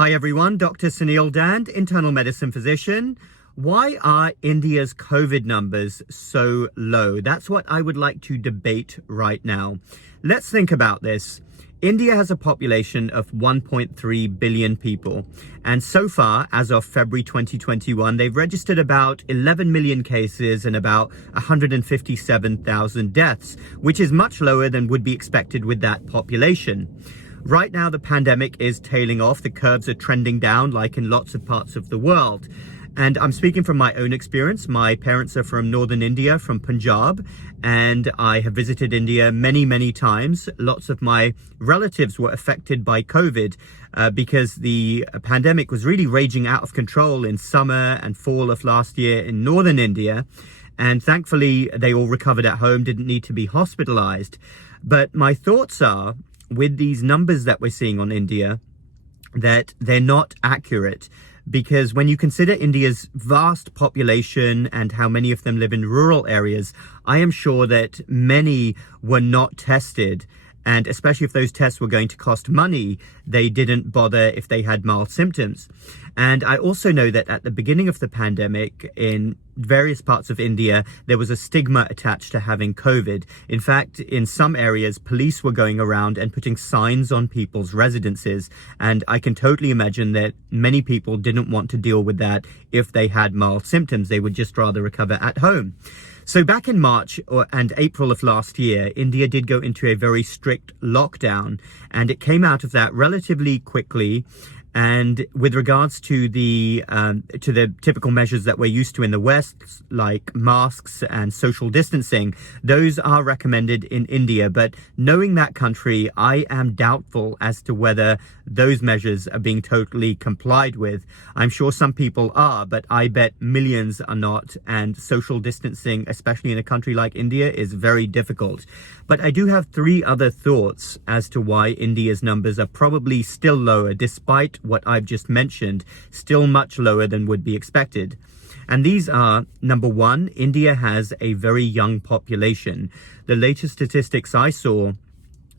Hi everyone, Dr. Suneel Dhand, internal medicine physician. Why are India's COVID numbers so low? That's what I would like to debate right now. Let's think about this. India has a population of 1.3 billion people. And so far, as of February 2021, they've registered about 11 million cases and about 157,000 deaths, which is much lower than would be expected with that population. Right now, the pandemic is tailing off. The curves are trending down like in lots of parts of the world. And I'm speaking from my own experience. My parents are from northern India, from Punjab, and I have visited India many, many times. Lots of my relatives were affected by COVID because the pandemic was really raging out of control in summer and fall of last year in northern India. And thankfully, they all recovered at home, didn't need to be hospitalized. But my thoughts are, with these numbers that we're seeing on India, that they're not accurate, because when you consider India's vast population and how many of them live in rural areas, I am sure that many were not tested. And especially if those tests were going to cost money, they didn't bother if they had mild symptoms. And I also know that at the beginning of the pandemic, in various parts of India, there was a stigma attached to having COVID. In fact, in some areas, police were going around and putting signs on people's residences. And I can totally imagine that many people didn't want to deal with that if they had mild symptoms. They would just rather recover at home. So back in March and April of last year, India did go into a very strict lockdown, and it came out of that relatively quickly. And with regards to the typical measures that we're used to in the West, like masks and social distancing, those are recommended in India. But knowing that country, I am doubtful as to whether those measures are being totally complied with. I'm sure some people are, but I bet millions are not. And social distancing, especially in a country like India, is very difficult. But I do have three other thoughts as to why India's numbers are probably still lower, despite what I've just mentioned, still much lower than would be expected. And these are, number one, India has a very young population. The latest statistics I saw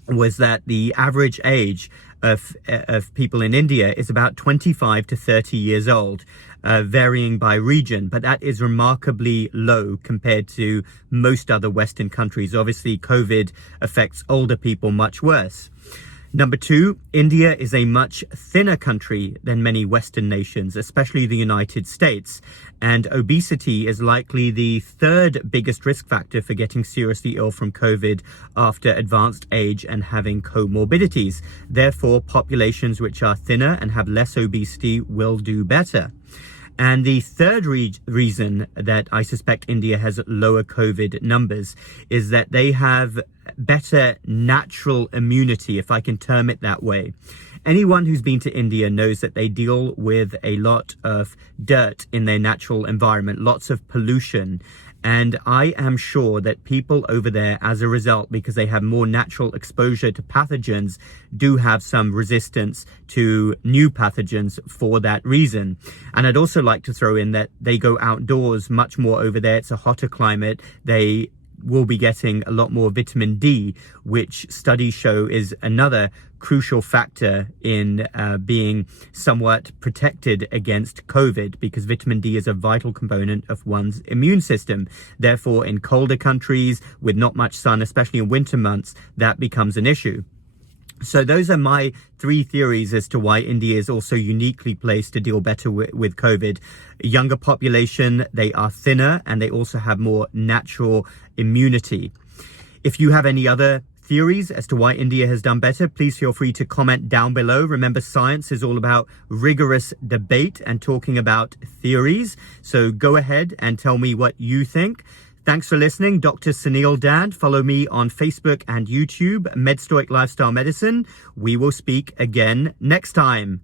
was that the average age of people in India is about 25 to 30 years old, varying by region, but that is remarkably low compared to most other Western countries. Obviously, COVID affects older people much worse. Number two, India is a much thinner country than many Western nations, especially the United States. And obesity is likely the third biggest risk factor for getting seriously ill from COVID after advanced age and having comorbidities. Therefore, populations which are thinner and have less obesity will do better. And the third reason that I suspect India has lower COVID numbers is that they have better natural immunity, if I can term it that way. Anyone who's been to India knows that they deal with a lot of dirt in their natural environment, lots of pollution. And I am sure that people over there, as a result, because they have more natural exposure to pathogens, do have some resistance to new pathogens for that reason. And I'd also like to throw in that they go outdoors much more over there. It's a hotter climate. They will be getting a lot more vitamin D, which studies show is another crucial factor in being somewhat protected against COVID, because vitamin D is a vital component of one's immune system. Therefore, in colder countries with not much sun, especially in winter months, that becomes an issue. So those are my three theories as to why India is also uniquely placed to deal better with COVID. A younger population, they are thinner, and they also have more natural immunity. If you have any other theories as to why India has done better, please feel free to comment down below. Remember, science is all about rigorous debate and talking about theories. So go ahead and tell me what you think. Thanks for listening. Dr. Suneel Dhand. Follow me on Facebook and YouTube, MedStoic Lifestyle Medicine. We will speak again next time.